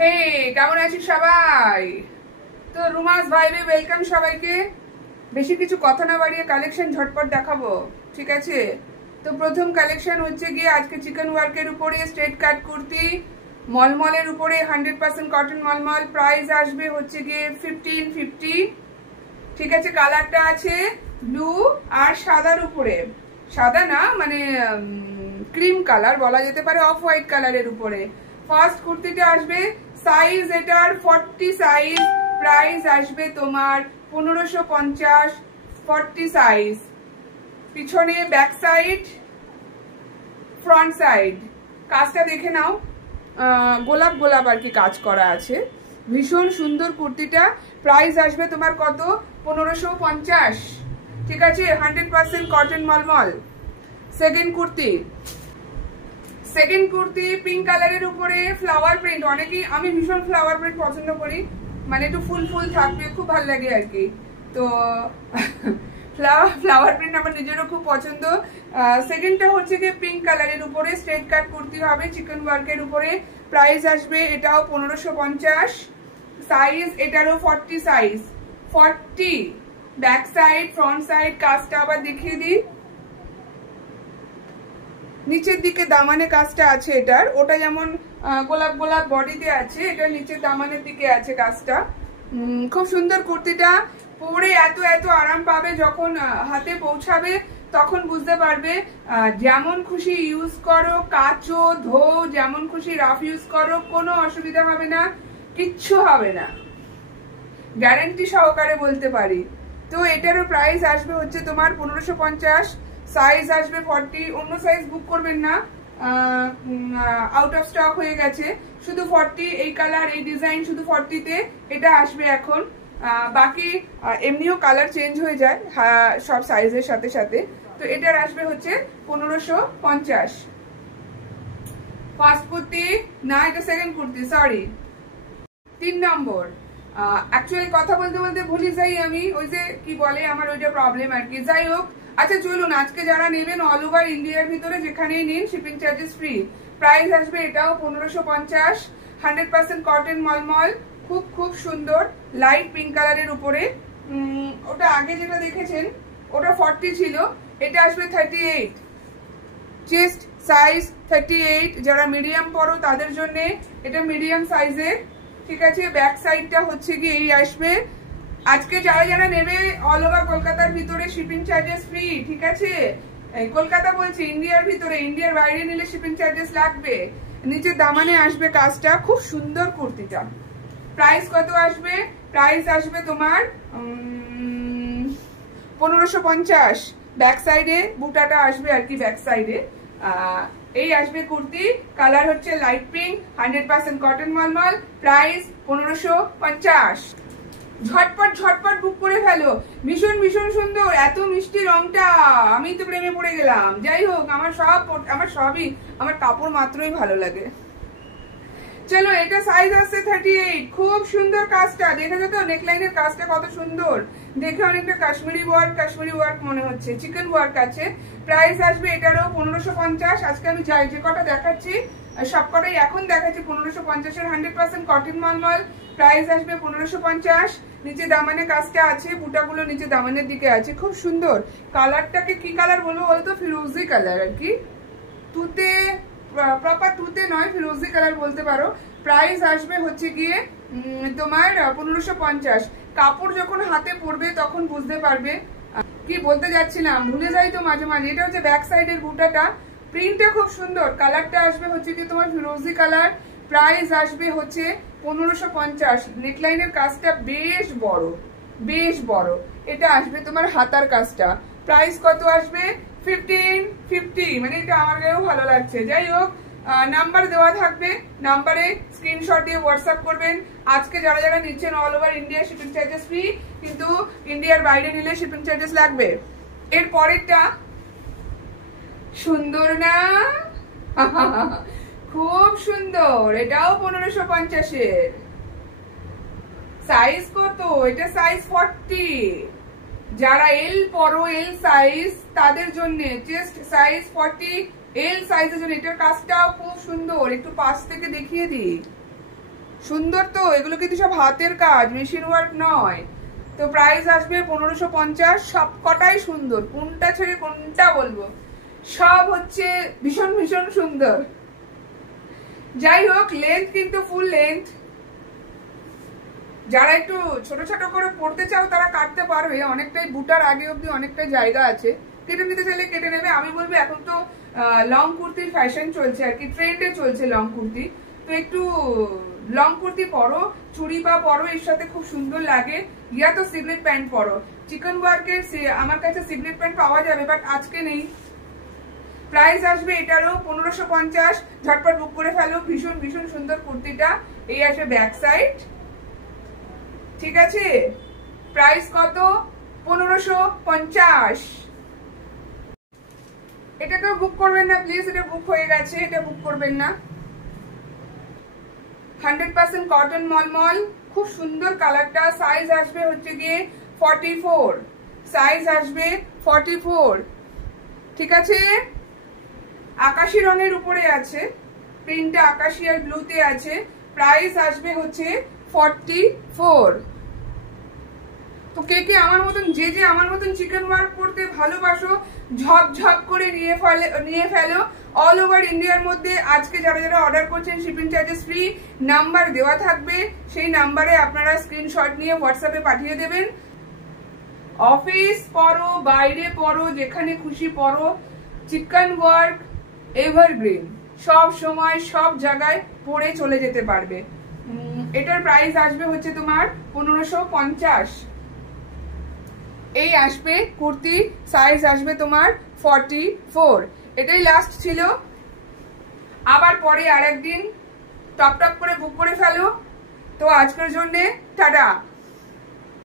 হে কেমন আছিস সবাই? তো রুমাস ভাইবে ওয়েলকাম সবাইকে। বেশি কিছু কথা না বাড়িয়ে কালেকশন ঝটপট দেখাবো, ঠিক আছে? তো প্রথম কালেকশন হচ্ছে গিয়ে আজকে চিকেন ওয়ার্কের উপরে স্ট্রেট কাট কুর্তি, মলমলের উপরে 100% কটন মলমল। প্রাইস আসবে হচ্ছে গিয়ে 1550, ঠিক আছে? কালারটা আছে ব্লু আর সাদার উপরে, সাদা না মানে ক্রিম কালার বলা যেতে পারে, অফ হোয়াইট কালারের উপরে। ফার্স্ট কুর্তিটা আসবে, সাইজ এটার 40 সাইজ, প্রাইস আসবে তোমার 1550, 40 সাইজ। পিছনে ব্যাক সাইড, ফ্রন্ট সাইড কাজটা দেখে নাও, গোলাপ গোলাপ আর কি কাজ করা আছে। ভীষণ সুন্দর কুর্তিটা। প্রাইস আসবে তোমার কত? 1550, ঠিক আছে? 100% কটন মলমল। সেকেন্ড কুর্তি পিঙ্ক কালারের উপরে ফ্লাওয়ার প্রিন্ট। অনেকেই, আমি ভীষণ ফ্লাওয়ার প্রিন্ট পছন্দ করি, মানে একটু ফুল ফুল থাকবে, খুব ভালো লাগে আর কি। তো ফ্লাওয়ার প্রিন্ট আমার নিজেরও খুব পছন্দ। সেকেন্ডটা হচ্ছে যে পিঙ্ক কালারের উপরে স্ট্রেট কাট কুর্তি হবে চিকেন ওয়ার্কের উপরে। প্রাইস আসবে এটাও 1550, সাইজ এটারও 40 size, 40। Back side front side কাজটা আবার দেখিয়ে দিই। নিচের দিকে দামানে কাজটা আছে এটার, ওটা যেমন গোলাপ গোলাপ বডিতে আছে, এটা নিচের দামানের দিকে আছে কাজটা। খুব সুন্দর কুর্তিটা। পরে এত এত আরাম পাবে, যখন হাতে পৌঁছাবে তখন বুঝতে পারবে। যেমন খুশি ইউজ করো, কাচো ধো, যেমন খুশি রাফ ইউজ করো, কোনো অসুবিধা হবে না, কিচ্ছু হবে না, গ্যারান্টি সহকারে বলতে পারি। তো এটারও প্রাইস আসবে হচ্ছে তোমার 1550, সাইজ আসবে 40। অন্য সাইজ বুক করবেন না, আউট অফ স্টক হয়ে গেছে। শুধু 40, এই কালার এই ডিজাইন শুধু 40-তে এটা আসবে এখন। বাকি এমনিও কালার চেঞ্জ হয়ে যায় সব সাইজের সাথে সাথে। তো এটার আসবে হচ্ছে 1550। ফার্স্ট কুর্তি না, এটা সেকেন্ড কুর্তি, সরি। 3 নম্বর। অ্যাকচুয়ালি কথা বলতে বলতে ভুলে যাই আমি, ওই যে কি বলে আমার ওইটা প্রবলেম আর কি। যাই হোক, আচ্ছা চলুন, আজকে যারা নেবেন অল ওভার ইন্ডিয়ার ভিতরে যেখানেই নিন শিপিং চার্জেস ফ্রি। প্রাইস আসবে এটাও 1550, 100% কটন মলমল। খুব খুব সুন্দর লাইট পিঙ্ক কালারের উপরে। ওটা আগে যেটা দেখেছেন ওটা 40 ছিল, এটা আসবে 38। চেস্ট সাইজ 38, যারা মিডিয়াম পরো তাদের জন্য এটা মিডিয়াম সাইজের, ঠিক আছে? ব্যাক সাইডটা হচ্ছে কি এই আসবে। আজকে যারা যারা নেবে অল ওভার কলকাতার ভিতরে শিপিং চার্জেস ফ্রি, ঠিক আছে? কলকাতা বলছি, ইন্ডিয়ার ভিতরে, ইন্ডিয়ার বাইরে নিলে শিপিং চার্জেস লাগবে। নিচে দামানে আসবে কাজটা, খুব সুন্দর কুর্তিটা। প্রাইস কত আসবে? প্রাইস আসবে তোমার 1550। ব্যাক সাইডে বুটাটা আসবে আর কি, ব্যাক সাইডে এই আসবে কুর্তি। কালার হচ্ছে লাইট পিঙ্ক, 100% কটন মলমল। প্রাইস 1550। ঝটপট ঝটপট বুক করে ফেলো, ভীষণ ভীষণ সুন্দর, এত মিষ্টি রংটা, আমি তো প্রেমে পড়ে গেলাম। যাই হোক, আমার সবই আমার কাপড় মাত্রই ভালো লাগে। চলো, এটা সাইজ আসছে 38। খুব সুন্দর কাজটা, দেখা যেত নেকলাইনের কাজটা কত সুন্দর, দেখে অনেকটা কাশ্মীরি ওয়ার্ক মনে হচ্ছে, চিকেন ওয়ার্ক আছে। প্রাইস আসবে এটারও 1550। আজকে আমি যে কটা দেখাচ্ছি সবকটাই এখন দেখাচ্ছি 1550-এর, 100% কটন মলমল। প্রাইস আসবে 1550। নিচে দামানে কাজটা আছে, বুটাগুলো নিচে দামানের দিকে আছে, খুব সুন্দর। কালারটাকে কি কালার বলবো বলতো? ফিরোজি কালার আর কি, তুতে, প্রপার তুতে নয়, ফিরোজি কালার বলতে পারো। প্রাইস আসবে হচ্ছে গিয়ে তোমার 1550। কাপড় যখন হাতে পড়বে তখন বুঝতে পারবে। কি বলতে যাচ্ছিলাম, ভুলে যাই তো মাঝে মাঝে। এটা হচ্ছে ব্যাক সাইডের বুটাটা, প্রিন্টটা খুব সুন্দর। কালারটা আসবে হচ্ছে কি তোমার ফিরোজি কালার। প্রাইস আসবে হচ্ছে 1550। নেকলাইনের কাজটা বেশ বড়, বেশ বড়। এটা আসবে তোমার হাতার কাজটা। প্রাইস কত আসবে? 1550। মানে এটা আমার গায়েও ভালো লাগছে। যাই হোক, নাম্বার দেওয়া থাকবে, নাম্বারে স্ক্রিনশট দিয়ে হোয়াটসঅ্যাপ করবেন। আজকে যারা যারা নিচ্ছেন all over India shipping charges free, কিন্তু ইন্ডিয়ার বাইরে নিলে শিপিং চার্জেস লাগবে। এর পরেরটা সুন্দর না? খুব সুন্দর, এটাও 1550-এর। সাইজ কত? এটা সাইজ 40। যারা এল পরো, এল সাইজ, তাদের জন্য চেস্ট সাইজ 40, এল সাইজের জন্য। এটার কাজটাও খুব সুন্দর, একটু পাশ থেকে দেখিয়ে দিই। সুন্দর তো, এগুলো কিন্তু সব হাতের কাজ, মেশিন ওয়ার্ক নয়। তো প্রাইস আসবে 1550। সব কটাই সুন্দর, কোনটা ছেড়ে কোনটা বলবো, সব হচ্ছে ভীষণ ভীষণ সুন্দর। যাই হোক, লেন্থ কিন্তু ফুল লেন্থ। যারা একটু ছোট ছোট করে পড়তে চাও তারা কাটতে পারবে, অনেকটাই বুটার আগে অব্দি অনেকটাই জায়গা আছে, কেটে নিতে চাইলে কেটে নেবে। আমি বলবো এখন তো লং কুর্তির ফ্যাশন চলছে আর কি, ট্রেন্ডে চলছে লং কুর্তি, তো একটু লং কুর্তি পরো, চুড়ি বা পরো, এর সাথে খুব সুন্দর লাগে। ইয়া তো সিগলেট প্যান্ট পরো, চিকন ওয়ার্কের আমার কাছে সিগলেট প্যান্ট পাওয়া যাবে, বাট আজকে নেই। প্রাইস আসবে এটারও 1550। ঝটপট বুক করে ফেলো, ভীষণ ভীষণ সুন্দর কুর্তিটা। এই আসবে ব্যাক সাইড, ঠিক আছে। প্রাইস কত? 1550। এটাকেও বুক করবেন না প্লিজ, এটা বুক হয়ে গেছে, এটা বুক করবেন না। 100% কটন মলমল, খুব সুন্দর কালারটা। সাইজ আসবে হচ্ছে গিয়ে 44, সাইজ আসবে 44, ঠিক আছে। আকাশি রঙের উপরে আছে, প্রিন্টটা আকাশি আর ব্লুতে আছে। প্রাইস আসবে হচ্ছে 44। তো কে কে আমার মতন, যে যে আমার মতন চিকেন ওয়ার্ক করতে ভালোবাসো, ঝপ ঝপ করে নিয়ে ফেলো। অল ওভার ইন্ডিয়ার মধ্যে আজকে যারা যারা অর্ডার করছেন শিপিং চার্জেস ফ্রি। নাম্বার দেওয়া থাকবে, সেই নাম্বারে আপনারা স্ক্রিনশট নিয়ে হোয়াটসঅ্যাপে পাঠিয়ে দেবেন। অফিস পরো, বাইরে পরো, যেখানে খুশি পরো, চিকেন ওয়ার্ক এভারগ্রিন, সব সময় সব জায়গায় পরে চলে যেতে পারবে। এটার প্রাইস আসবে হচ্ছে তোমার 1550। এই আসবে কুর্তি, সাইজ আসবে তোমার 44। এটাই লাস্ট ছিল, আবার পরে আরেকদিন টপ টপ করে বুক করে ফেলো। তো আজকের জন্য টাটা।